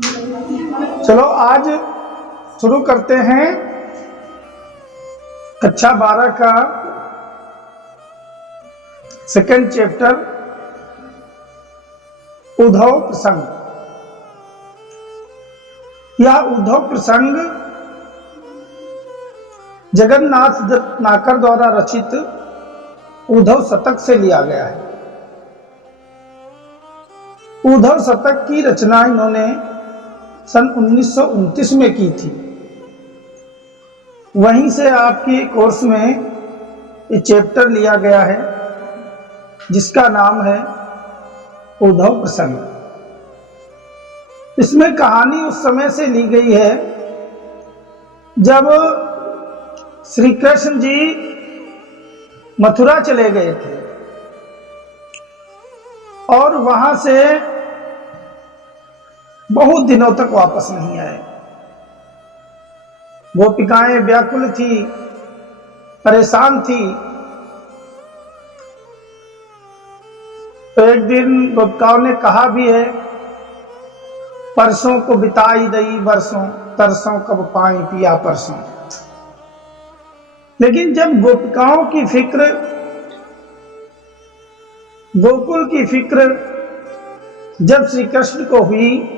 चलो आज शुरू करते हैं कक्षा 12 का सेकंड चैप्टर उद्धव प्रसंग। यह उद्धव प्रसंग जगन्नाथ दत्त नाकर द्वारा रचित उद्धव शतक से लिया गया है। उद्धव शतक की रचना इन्होंने सन 1929 में की थी। वहीं से आपके कोर्स में ये चैप्टर लिया गया है जिसका नाम है उद्धव प्रसंग। इसमें कहानी उस समय से ली गई है जब श्री कृष्ण जी मथुरा चले गए थे और वहां से बहुत दिनों तक वापस नहीं आए। गोपिकाएं व्याकुल थी, परेशान थी। तो एक दिन गोपिकाओं ने कहा भी है, परसों को बिताई दई बरसों, तरसों कब पानी पिया परसों। लेकिन जब गोपिकाओं की फिक्र, गोकुल की फिक्र जब श्री कृष्ण को हुई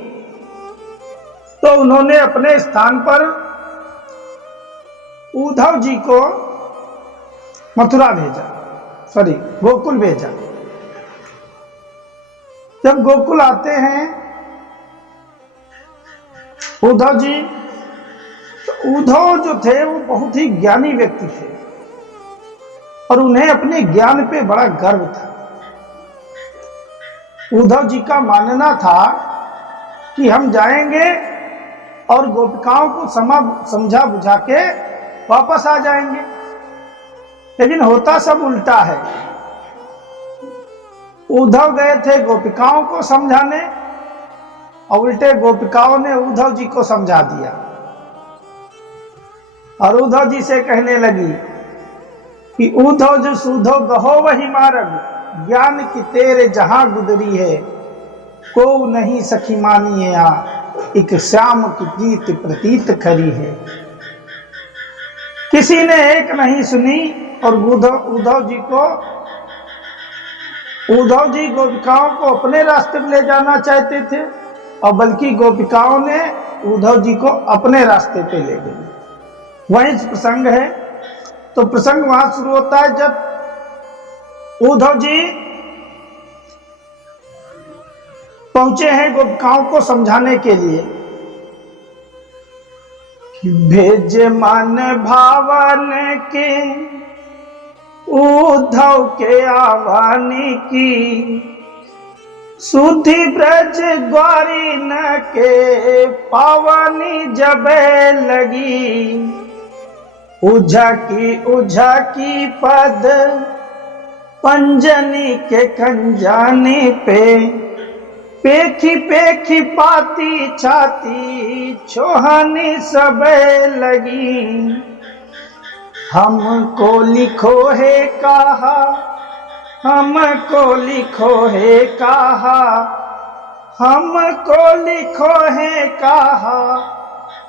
तो उन्होंने अपने स्थान पर उद्धव जी को मथुरा भेजा, गोकुल भेजा। जब गोकुल आते हैं उद्धव जी, तो उद्धव जो थे वो बहुत ही ज्ञानी व्यक्ति थे और उन्हें अपने ज्ञान पे बड़ा गर्व था। उद्धव जी का मानना था कि हम जाएंगे और गोपिकाओं को समझा बुझा के वापस आ जाएंगे। लेकिन होता सब उल्टा है। उद्धव गए थे गोपिकाओं को समझाने और उल्टे गोपिकाओं ने उद्धव जी को समझा दिया और उद्धव जी से कहने लगी कि उद्धव जो सूधो गहो वही मार्ग, ज्ञान की तेरे जहां गुदरी है, को नहीं सखी मानी है एक श्याम की प्रीत प्रतीत खरी है। किसी ने एक नहीं सुनी और उद्धव जी गोपिकाओं को अपने रास्ते पर ले जाना चाहते थे और बल्कि गोपिकाओं ने उद्धव जी को अपने रास्ते पे ले गई। वही प्रसंग है। तो प्रसंग वहां शुरू होता है जब उद्धव जी पहुंचे हैं गोपिकाओं को समझाने के लिए। भेज मन भावन के उद्धव के आवानी की, सुधि ब्रज ग्वारी न के पावनी जब लगी। उझा की पद पंजनी के कंजाने पे, पेखी पाती छाती छोहानी सब लगी। हमको लिखो है कहा, हमको लिखो है कहा, हमको लिखो है कहा,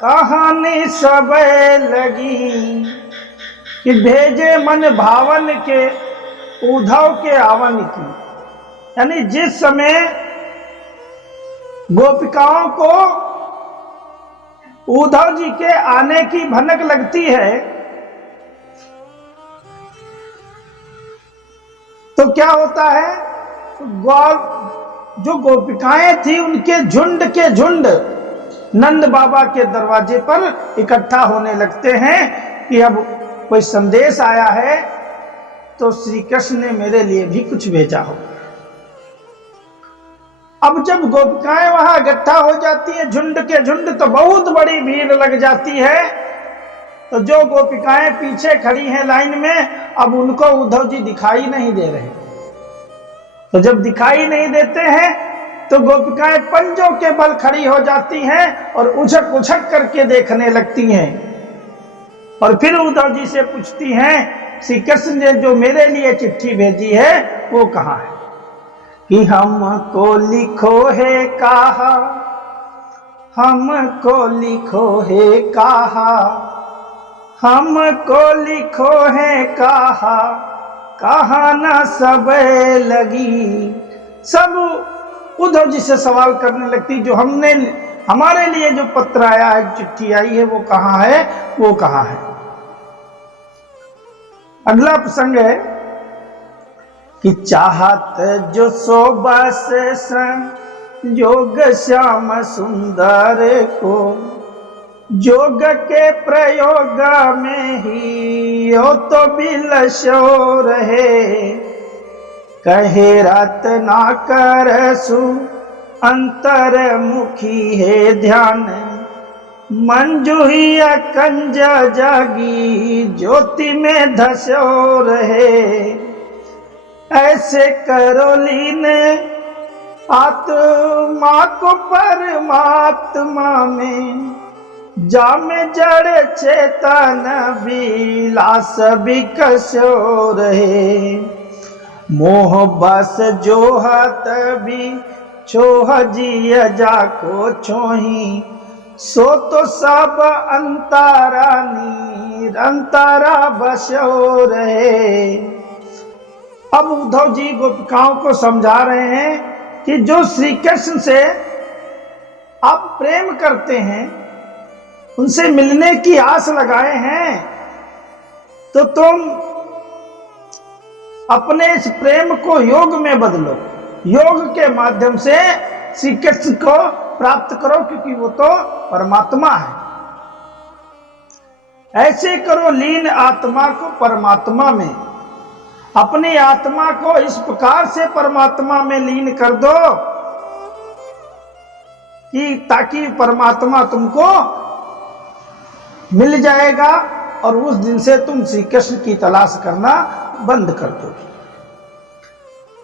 कहानी सब लगी। कि भेजे मन भावन के उद्धव के आवन की, यानी जिस समय गोपिकाओं को उद्धव जी के आने की भनक लगती है तो क्या होता है, जो गोपिकाएं थी उनके झुंड के झुंड नंद बाबा के दरवाजे पर इकट्ठा होने लगते हैं कि अब कोई संदेश आया है तो श्री कृष्ण ने मेरे लिए भी कुछ भेजा हो। अब जब गोपिकाएं वहां इकट्ठा हो जाती है झुंड के झुंड, तो बहुत बड़ी भीड़ लग जाती है। तो जो गोपिकाएं पीछे खड़ी हैं लाइन में, अब उनको उद्धव जी दिखाई नहीं दे रहे। तो जब दिखाई नहीं देते हैं तो गोपिकाएं पंजों के बल खड़ी हो जाती हैं और उछक उछक करके देखने लगती हैं और फिर उद्धव जी से पूछती हैं, श्री कृष्ण ने जो मेरे लिए चिट्ठी भेजी है वो कहाँ है। कि हमको लिखो है कहा, हमको लिखो है कहा, हमको लिखो है कहा, कहा न सब लगी। सब उद्धव जी से सवाल करने लगती, जो हमारे लिए जो पत्र आया है, चिट्ठी आई है, वो कहाँ है, वो कहाँ है। अगला प्रसंग है कि चाहत जो सोबस संयोग श्याम सुंदर को, जोग के प्रयोग में ही यो तो बिलशो रहे। कहे रत्ना कर सु अंतर्मुखी है ध्यान, मंजूही कंज जागी ज्योति में धसो रहे। ऐसे करो लीन आत्मा को परमात्मा में, जामे जड़ चेतन विलास विकसो रहे। मोह बस जोहत भी छोह जिय जाको छोही, सो तो सब अंतारा निरंतरा बसो रहे। अब उद्धव जी गोपिकाओं को समझा रहे हैं कि जो श्री कृष्ण से आप प्रेम करते हैं, उनसे मिलने की आस लगाए हैं, तो तुम अपने इस प्रेम को योग में बदलो, योग के माध्यम से श्री कृष्ण को प्राप्त करो, क्योंकि वो तो परमात्मा है। ऐसे करो लीन आत्मा को परमात्मा में, अपनी आत्मा को इस प्रकार से परमात्मा में लीन कर दो कि ताकि परमात्मा तुमको मिल जाएगा और उस दिन से तुम श्री कृष्ण की तलाश करना बंद कर दो।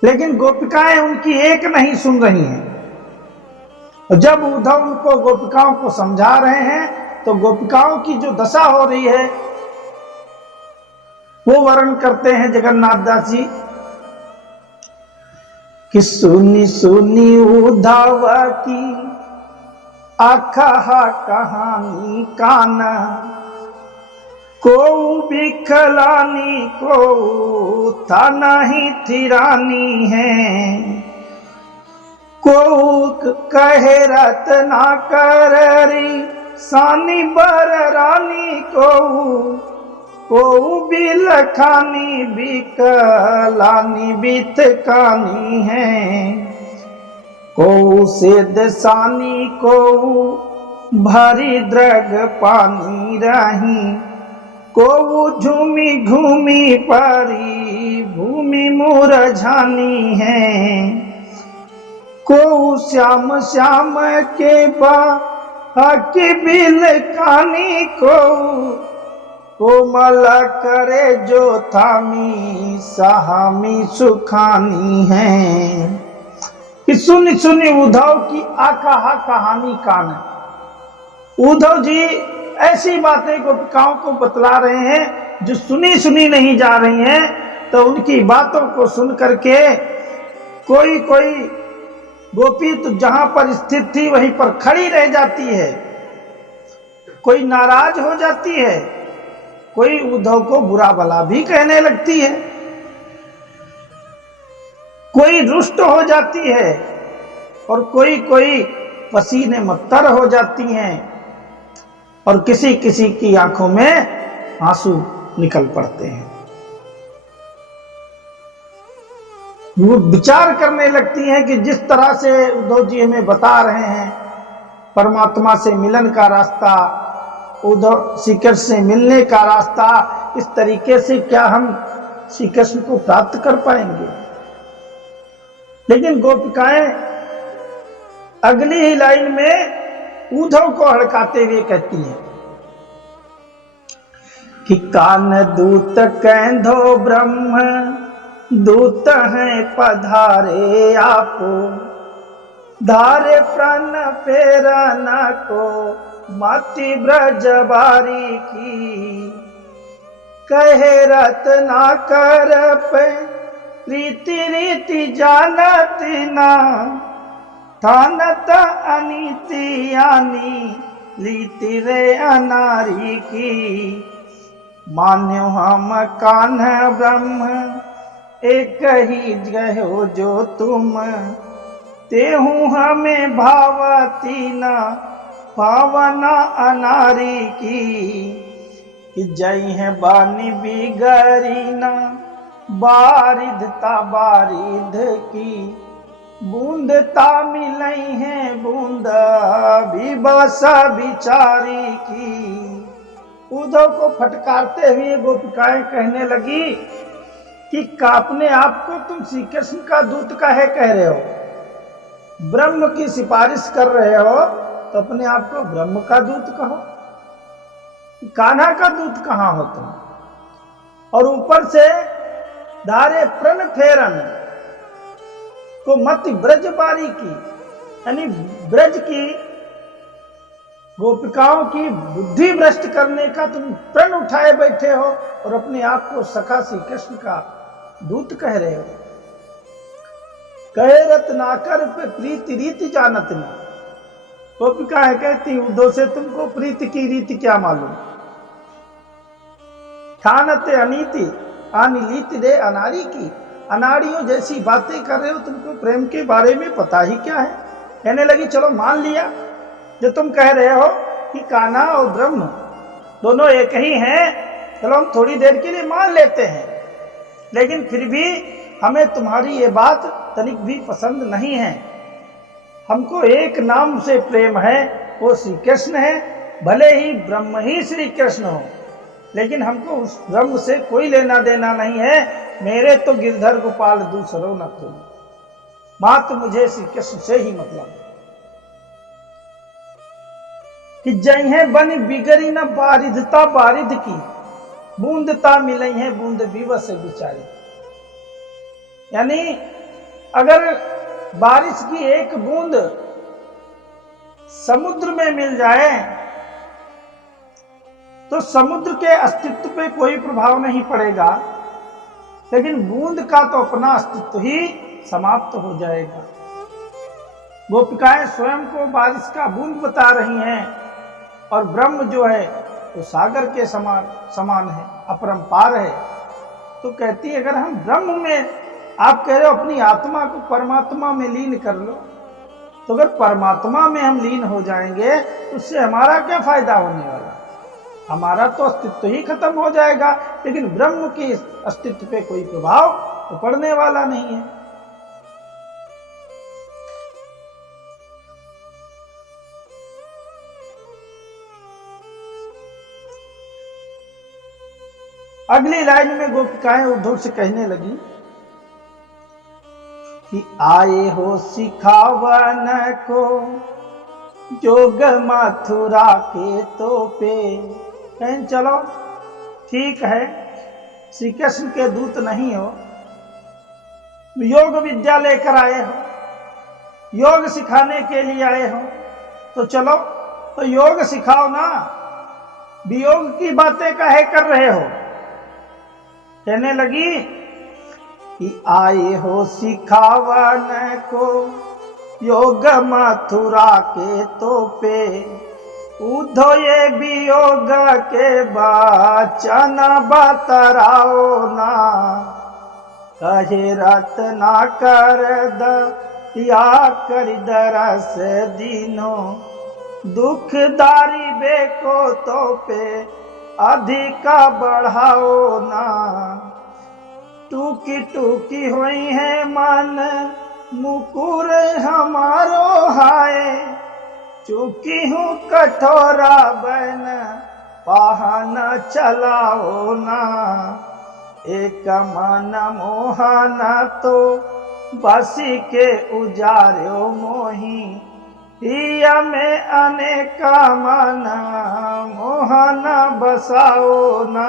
लेकिन गोपिकाएं उनकी एक नहीं सुन रही हैं। जब उद्धव उनको गोपिकाओं को समझा रहे हैं, तो गोपिकाओं की जो दशा हो रही है वो वर्णन करते हैं जगन्नाथ दास जी कि सुनी सुनी उद्धव की आखा कहानी काना, को बिखलानी को था नहीं थिरानी है। को कहे रत्ना कररी सानी बर रानी को बिलखानी बिकलानी बिथकानी है। को सिद्ध सानी को भरी द्रग पानी रही, को झूमी घूमी परी भूमि मुरझानी है। को श्याम श्याम के बाकी बिल कानी को मला करे जो थामी सहामी सुखानी है। कि सुनी सुनी उद्धव की आकहा कहानी कान। उद्धव जी ऐसी बातें गोपिकाओं को बतला रहे हैं जो सुनी सुनी नहीं जा रही हैं, तो उनकी बातों को सुन करके कोई कोई गोपी तो जहां पर स्थित थी वहीं पर खड़ी रह जाती है, कोई नाराज हो जाती है, कोई उद्धव को बुरा भला भी कहने लगती है, कोई रुष्ट हो जाती है और कोई कोई पसीने मत्तर हो जाती हैं और किसी किसी की आंखों में आंसू निकल पड़ते हैं। वो विचार करने लगती हैं कि जिस तरह से उद्धव जी हमें बता रहे हैं परमात्मा से मिलन का रास्ता, उद्धव श्री कृष्ण से मिलने का रास्ता, इस तरीके से क्या हम श्री कृष्ण को प्राप्त कर पाएंगे। लेकिन गोपिकाएं अगली ही लाइन में उद्धव को हड़काते हुए कहती हैं कि कान दूत कैंधो ब्रह्म दूत हैं पधारे आपो, धारे प्राण फेरन को माती ब्रज बारी की। कहे रत्ना कर पे प्रीति रीति जानती ना, ठानत अनीति आनी लीति रे अनारी की, मान्यो हम कान्ह ब्रह्म एक ही गयो जो तुम, तेहू हमें भावती न पावना अनारी की, कि जय है बानी बिगरी न बारिधता बारिध की, बूंदता मिलई है बूंद भी बसा बिचारी की। उद्धव को फटकारते हुए गोपिकाएं कहने लगी कि अपने आप को तुम श्री कृष्ण का दूत काहे कह रहे हो, ब्रह्म की सिफारिश कर रहे हो तो अपने आप को ब्रह्म का दूत कहो, कान्हा का दूत कहां हो तुम। और ऊपर से धारे प्रण फेरन को मति ब्रज बारी की, यानी ब्रज की गोपिकाओं की बुद्धि भ्रष्ट करने का तुम प्रण उठाए बैठे हो और अपने आप को सखा श्री कृष्ण का दूत कह रहे हो। कहे रत्नाकर पे प्रीति रीति जानत न, गोपिकाएं कहती उद्धव से तुमको प्रीति की रीति क्या मालूम। ठानते अनीति अनिलीति दे अनारी की, अनाड़ियों जैसी बातें कर रहे हो, तुमको प्रेम के बारे में पता ही क्या है। कहने लगी चलो मान लिया जो तुम कह रहे हो कि कान्हा और ब्रह्म दोनों एक ही हैं, चलो हम थोड़ी देर के लिए मान लेते हैं, लेकिन फिर भी हमें तुम्हारी ये बात तनिक भी पसंद नहीं है। हमको एक नाम से प्रेम है, वो श्री कृष्ण है, भले ही ब्रह्म ही श्री कृष्ण हो, लेकिन हमको उस ब्रह्म से कोई लेना देना नहीं है। मेरे तो गिरधर गोपाल दूसरो न तुम, मात्र मुझे श्री कृष्ण से ही मतलब। कि जय है बन बिगड़ी न बारिधता बारिध की, बूंदता मिलई है बूंद विवश बिचारी। यानी अगर बारिश की एक बूंद समुद्र में मिल जाए तो समुद्र के अस्तित्व पे कोई प्रभाव नहीं पड़ेगा, लेकिन बूंद का तो अपना अस्तित्व ही समाप्त हो जाएगा। गोपिकाएं स्वयं को बारिश का बूंद बता रही हैं और ब्रह्म जो है वो सागर के समान है, अपरंपार है। तो कहती है अगर हम ब्रह्म में, आप कह रहे हो अपनी आत्मा को परमात्मा में लीन कर लो, तो अगर परमात्मा में हम लीन हो जाएंगे तो उससे हमारा क्या फायदा होने वाला, हमारा तो अस्तित्व ही खत्म हो जाएगा, लेकिन ब्रह्म के अस्तित्व पे कोई प्रभाव तो पड़ने वाला नहीं है। अगली लाइन में गोपिकाएं उद्धव से कहने लगी कि आए हो सिखावन को जोग मथुरा के तो पे। कहें चलो ठीक है, श्री कृष्ण के दूत नहीं हो, योग विद्या लेकर आए हो, योग सिखाने के लिए आए हो, तो चलो तो योग सिखाओ ना, वियोग की बातें काहे कर रहे हो। कहने लगी कि आए हो सिखावन को योग मथुरा के तो पे, उद्धव ये वियोग के वचन बतराओ ना, कहे रत्ना कर दिया कर दरस दीनो, दुखदारी बेको तो पे अधिका बढ़ाओ ना, टूकी टूकी हुई है मन मुकुर हमारो हाय, चूकी हूँ कठोरा बन वाहन चलाओ ना, एक मन मोहना तो बसी के उजार्यो मोही, हिया में अनेका मन मोहन बसाओ ना।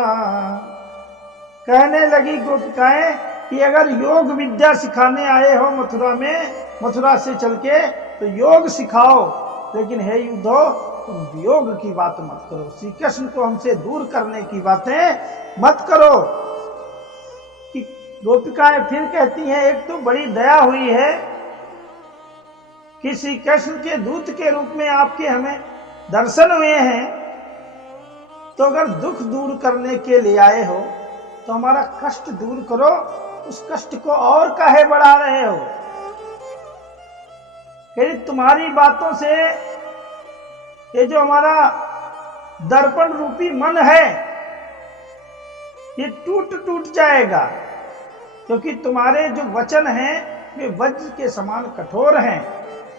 कहने लगी गोपिकाएं कि अगर योग विद्या सिखाने आए हो मथुरा में, मथुरा से चल के तो योग सिखाओ, लेकिन हे उद्धव तुम वियोग की बात मत करो, श्री कृष्ण को हमसे दूर करने की बातें मत करो। कि गोपिकाएं फिर कहती हैं, एक तो बड़ी दया हुई है कि श्री कृष्ण के दूत के रूप में आपके हमें दर्शन हुए हैं, तो अगर दुख दूर करने के लिए आए हो तो हमारा कष्ट दूर करो, उस कष्ट को और काहे बढ़ा रहे हो? फिर तुम्हारी बातों से ये जो हमारा दर्पण रूपी मन है ये टूट जाएगा, क्योंकि तुम्हारे जो वचन हैं वे वज्र के समान कठोर हैं,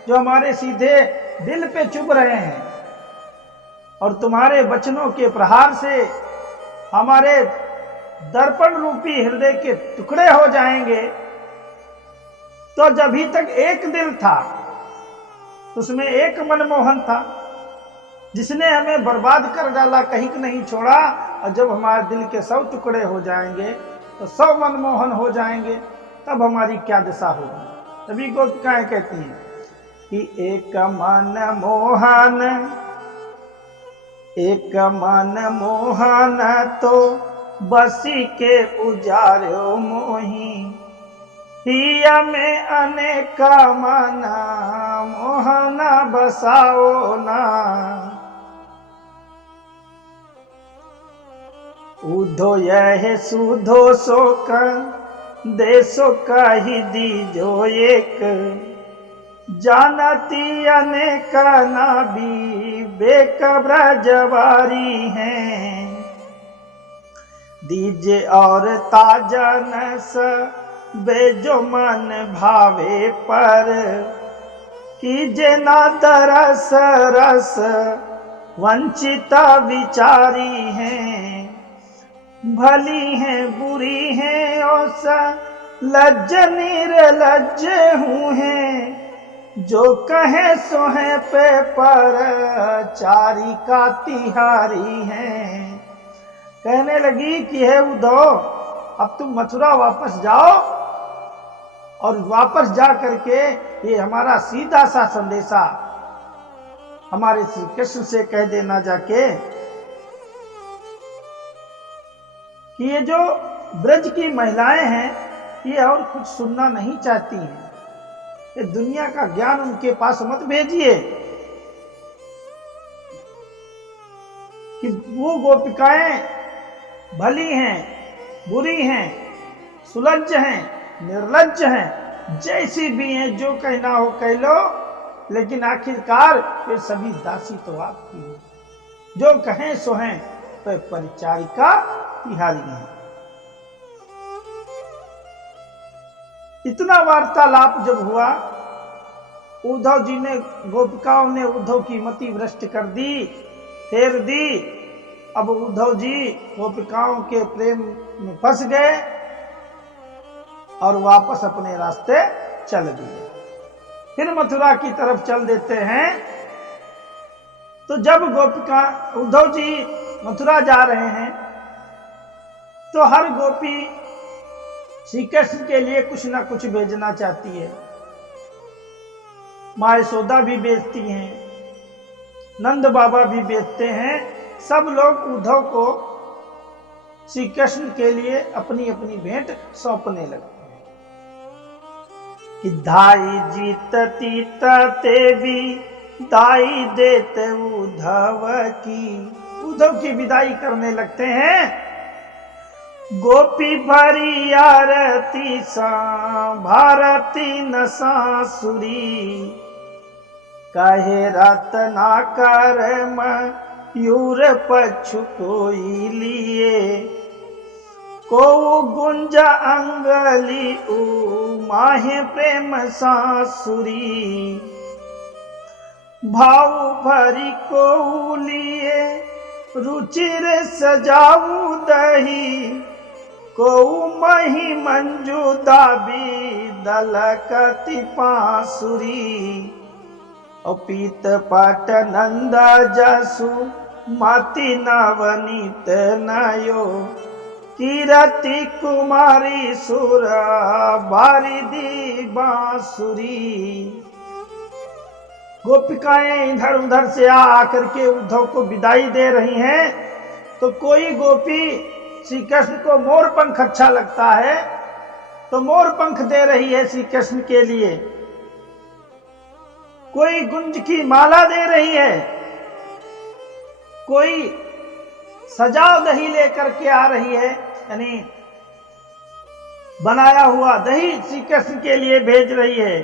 जो हमारे सीधे दिल पे चुभ रहे हैं, और तुम्हारे वचनों के प्रहार से हमारे दर्पण रूपी हृदय के टुकड़े हो जाएंगे। तो जब भी तक एक दिल था उसमें एक मनमोहन था, जिसने हमें बर्बाद कर डाला, कहीं नहीं छोड़ा, और जब हमारे दिल के 100 टुकड़े हो जाएंगे तो 100 मनमोहन हो जाएंगे, तब हमारी क्या दशा होगी? तभी गोपिकाएं कहती हैं कि एक मन मोहन तो बसी के उजार्यो मोही, हिया में अनेक मना मोहना बसाओ ना। उधो यह सुधो शोक देशो कही दीजो एक, जानती अनेक नाबी बेक ब्रजवारी हैं, दीजे और ताजन बेजो मन भावे पर, कीजे ना तरस रस वंचिता विचारी हैं, भली हैं बुरी हैं और लज्ज निर्लज्ज हूँ हैं, जो कहे सो है पे पर चारी का तिहारी हैं। कहने लगी कि हे उद्धव, अब तुम मथुरा वापस जाओ और वापस जा करके ये हमारा सीधा सा संदेशा हमारे श्री कृष्ण से कह देना जाके कि ये जो ब्रज की महिलाएं हैं ये और कुछ सुनना नहीं चाहती हैं, ये दुनिया का ज्ञान उनके पास मत भेजिए। कि वो गोपिकाएं भली हैं, बुरी हैं, सुलज्ज हैं, निर्लज्ज हैं, जैसी भी हैं, जो कहना हो कह लो, लेकिन आखिरकार ये सभी दासी तो आपकी हैं, जो कहें सो हैं, तो परिचारिका तिहारी हैं। इतना वार्तालाप जब हुआ, उद्धव जी ने, गोपिकाओं ने उद्धव की मति भ्रष्ट कर दी, फेर दी। अब उद्धव जी गोपिकाओं के प्रेम में फंस गए और वापस अपने रास्ते चल दिए। फिर मथुरा की तरफ चल देते हैं। तो जब उद्धव जी मथुरा जा रहे हैं तो हर गोपी श्री कृष्ण के लिए कुछ ना कुछ भेजना चाहती है। माँ यशोदा भी बेचती हैं, नंद बाबा भी बेचते हैं। सब लोग उद्धव को श्री कृष्ण के लिए अपनी अपनी भेंट सौंपने लगते हैं कि धाई जीतती ते भी दाई देते उद्धव की। उद्धव की विदाई करने लगते हैं। गोपी भरी आरती सा भारती नसासुरी, कहे रत्ना कर यूर पछु कोई लिए, को गुंजा अंगली माहे प्रेम सासुरी, भाव भरी को लिए रुचिर सजाऊ दही, को मही मंजू दाबी दलकति पासुरी, पीत पट नंदा जसु मति नवनीत नयो, कीरति कुमारी सुर बारिदी बांसुरी। गोपिकाएं इधर उधर से आकर के उद्धव को विदाई दे रही हैं। तो कोई गोपी श्री कृष्ण को मोर पंख अच्छा लगता है तो मोर पंख दे रही है श्री कृष्ण के लिए। कोई गुंज की माला दे रही है, कोई सजाव दही लेकर के आ रही है, यानी बनाया हुआ दही श्री कृष्ण के लिए भेज रही है।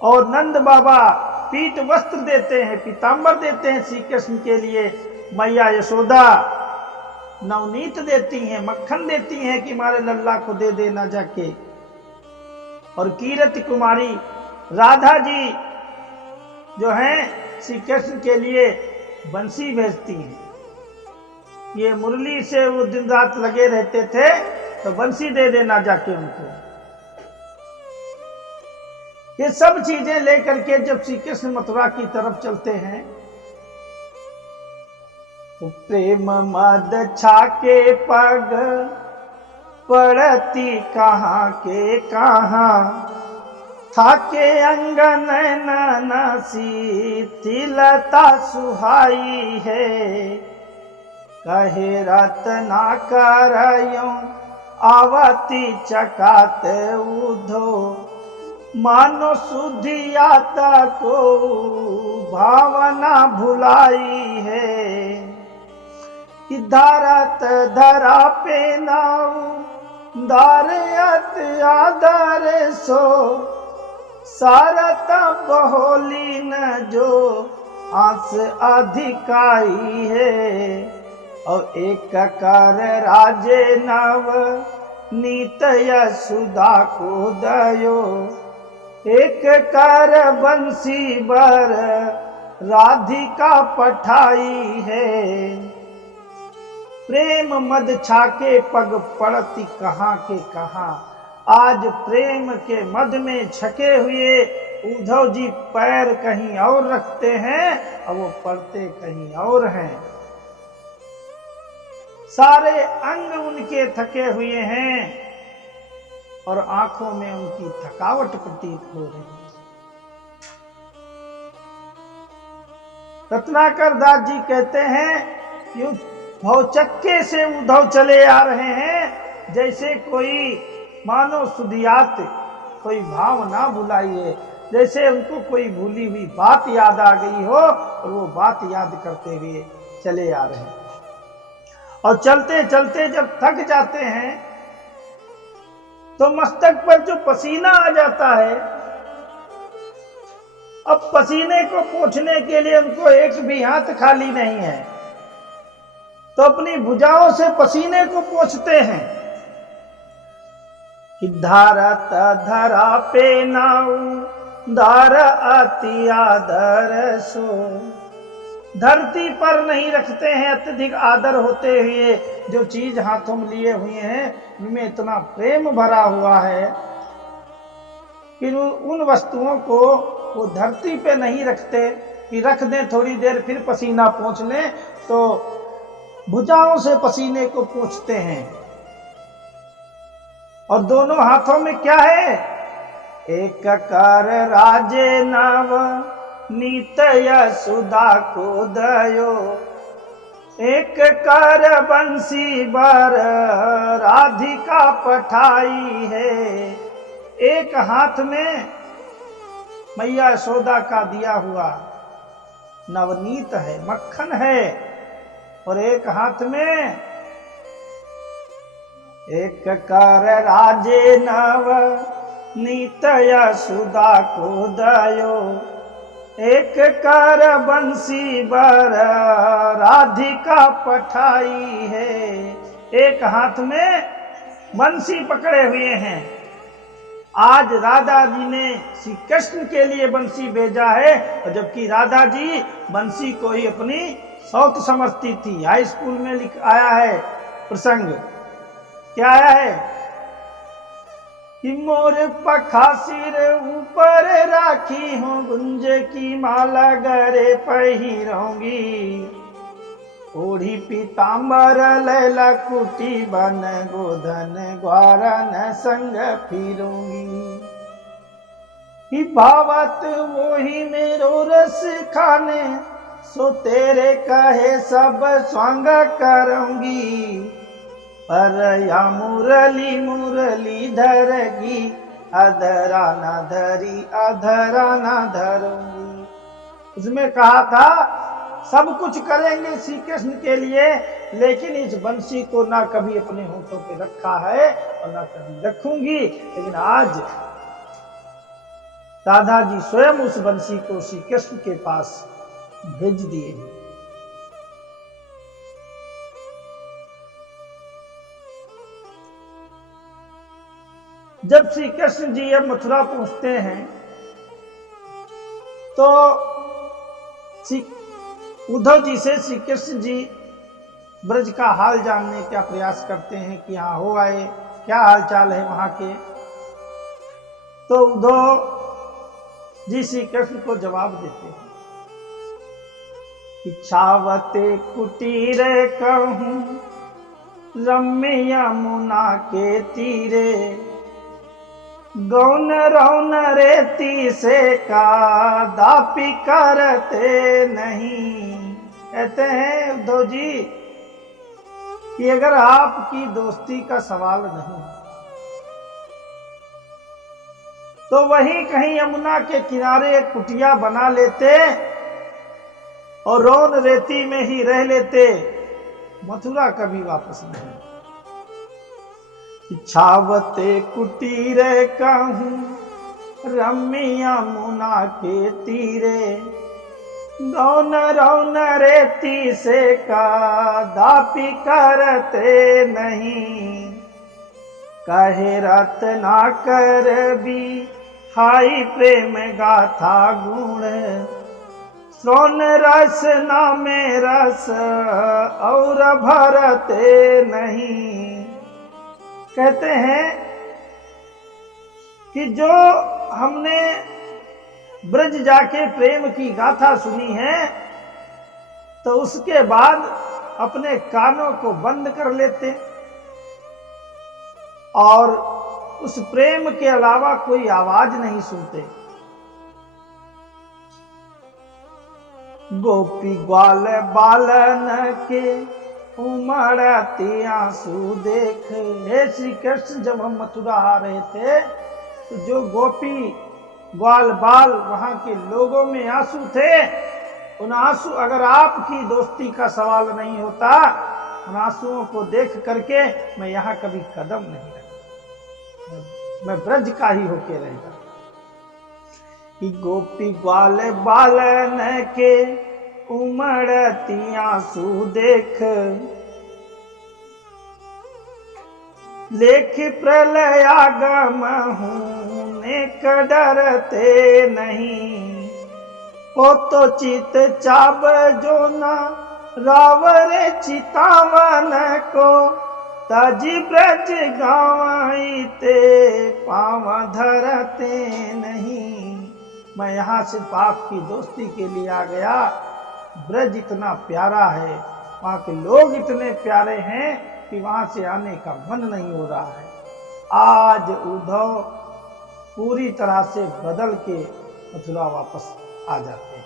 और नंद बाबा पीठ वस्त्र देते हैं, पीतांबर देते हैं श्री कृष्ण के लिए। मैया यशोदा नवनीत देती हैं, मक्खन देती हैं कि हमारे लल्ला को दे देना जाके। और कीरति कुमारी राधा जी जो हैं श्री कृष्ण के लिए बंसी भेजती हैं। ये मुरली से वो दिन रात लगे रहते थे, तो बंसी दे देना जाके उनको। ये सब चीजें लेकर के जब श्री कृष्ण मथुरा की तरफ चलते हैं, तो प्रेम मद छाके पग पड़ती कहाँ के कहाँ, थाके अंगन नसी तिलता सुहाई है। कहे रत्ना करयो आवती चकात उधो, मानो सुधियाता को भावना भुलाई है। कि धारत धरा पे नाऊ दारयत आदर सो, सारत बहोली न जो आस अधिकाई है। और एक कर राजे नव नीत यशोदा को दयो, एक कर बंसी बर राधिका पठाई है। प्रेम मद छाके पग पड़ती कहाँ के कहाँ, आज प्रेम के मद में छके हुए उद्धव जी पैर कहीं और रखते हैं और वो पड़ते कहीं और हैं। सारे अंग उनके थके हुए हैं और आंखों में उनकी थकावट प्रतीत हो रही है। रत्नाकर दास जी कहते हैं कि भौचक्के से उद्धव चले आ रहे हैं, जैसे कोई मानो सुधियात कोई भाव ना भुलाइए, जैसे उनको कोई भूली हुई बात याद आ गई हो और वो बात याद करते हुए चले आ रहे हैं। और चलते चलते जब थक जाते हैं तो मस्तक पर जो पसीना आ जाता है, अब पसीने को पोंछने के लिए उनको एक भी हाथ खाली नहीं है, तो अपनी भुजाओं से पसीने को पोंछते हैं। कि धारत धरा पे नाऊ दार अति आदर सो, धरती पर नहीं रखते हैं अत्यधिक आदर होते हुए। जो चीज हाथों में लिए हुए हैं उनमें इतना प्रेम भरा हुआ है कि उन वस्तुओं को वो धरती पे नहीं रखते कि रख दें थोड़ी देर फिर पसीना पोंछ लें, तो भुजाओं से पसीने को पोंछते हैं। और दोनों हाथों में क्या है? एक कर राजे नव नीत यशोदा को दयो, एक कर बंसी बर राधिका पठाई है। एक हाथ में मैया यशोदा का दिया हुआ नवनीत है, मक्खन है, और एक हाथ में एक कर राजे नव नीत यशोदा को दयो, एक कर बंसी बर राधिका पठाई है। एक हाथ में बंसी पकड़े हुए हैं। आज राधा जी ने श्री कृष्ण के लिए बंसी भेजा है, और जबकि राधा जी बंसी को ही अपनी सौत समझती थी। हाई स्कूल में लिख आया है प्रसंग, क्या आया है कि मोर पखासिर ऊपर राखी हूँ, गुंज की माला गरे पहिरोंगी, ओढ़ी पीताम्बर लैला कुटी बन गोधन ग्वारन संग फिरूंगी। कि भावत वो ही मेरो रस खाने, सो तेरे कहे सब स्वांग करूंगी, पर या मुरली मुरली धरगी अधरा न धरी अधरा न धरूंगी। उसमें कहा था सब कुछ करेंगे श्री कृष्ण के लिए, लेकिन इस बंसी को ना कभी अपने होठों पे रखा है और ना कभी रखूंगी। लेकिन आज राधा जी स्वयं उस बंसी को श्री कृष्ण के पास भेज दिए। जब श्री कृष्ण जी अब मथुरा पहुंचते हैं तो उद्धव जी से श्री कृष्ण जी ब्रज का हाल जानने का प्रयास करते हैं कि यहाँ हो आए, क्या हाल चाल है वहां के। तो उद्धव जी श्री कृष्ण को जवाब देते हैं कि छावते कुटीर कहूं रम्य यमुना के तीरे, गौन रौन रेती से का दापी करते नहीं। कहते हैं उद्धव जी कि अगर आपकी दोस्ती का सवाल नहीं तो वहीं कहीं यमुना के किनारे एक कुटिया बना लेते और रौन रेती में ही रह लेते, मथुरा कभी वापस नहीं। छावते कुटीर कहूं रम्य यमुना के तीरे, गौन रौन रेती से का दापी करते नहीं। कहे रत्ना कर भी हाई प्रेम गाथा गुण, सोन रस नामे रस और भरते नहीं। कहते हैं कि जो हमने ब्रज जाके प्रेम की गाथा सुनी है तो उसके बाद अपने कानों को बंद कर लेते और उस प्रेम के अलावा कोई आवाज नहीं सुनते। गोपी ग्वाल बालन के उमड़ती आंसू देख। हे श्री कृष्ण जब हम मथुरा आ रहे थे तो जो गोपी ग्वाल बाल वहां के लोगों में आंसू थे, उन आंसू अगर आपकी दोस्ती का सवाल नहीं होता, उन आंसुओं को देख करके मैं यहाँ कभी कदम नहीं रखता, मैं ब्रज का ही होके रहता। कि गोपी ग्वाल बालन के उमड़ती आंसू देख, लेख प्रलयागम होने का डरते नहीं। ओ तो चित चाब जो न रावरे चितावन को, ताजी ब्रज गावाईते पाव धरते नहीं। मैं यहाँ सिर्फ आपकी दोस्ती के लिए आ गया। ब्रज इतना प्यारा है, वहाँ के लोग इतने प्यारे हैं कि वहाँ से आने का मन नहीं हो रहा है। आज उद्धव पूरी तरह से बदल के मथुरा वापस आ जाते हैं।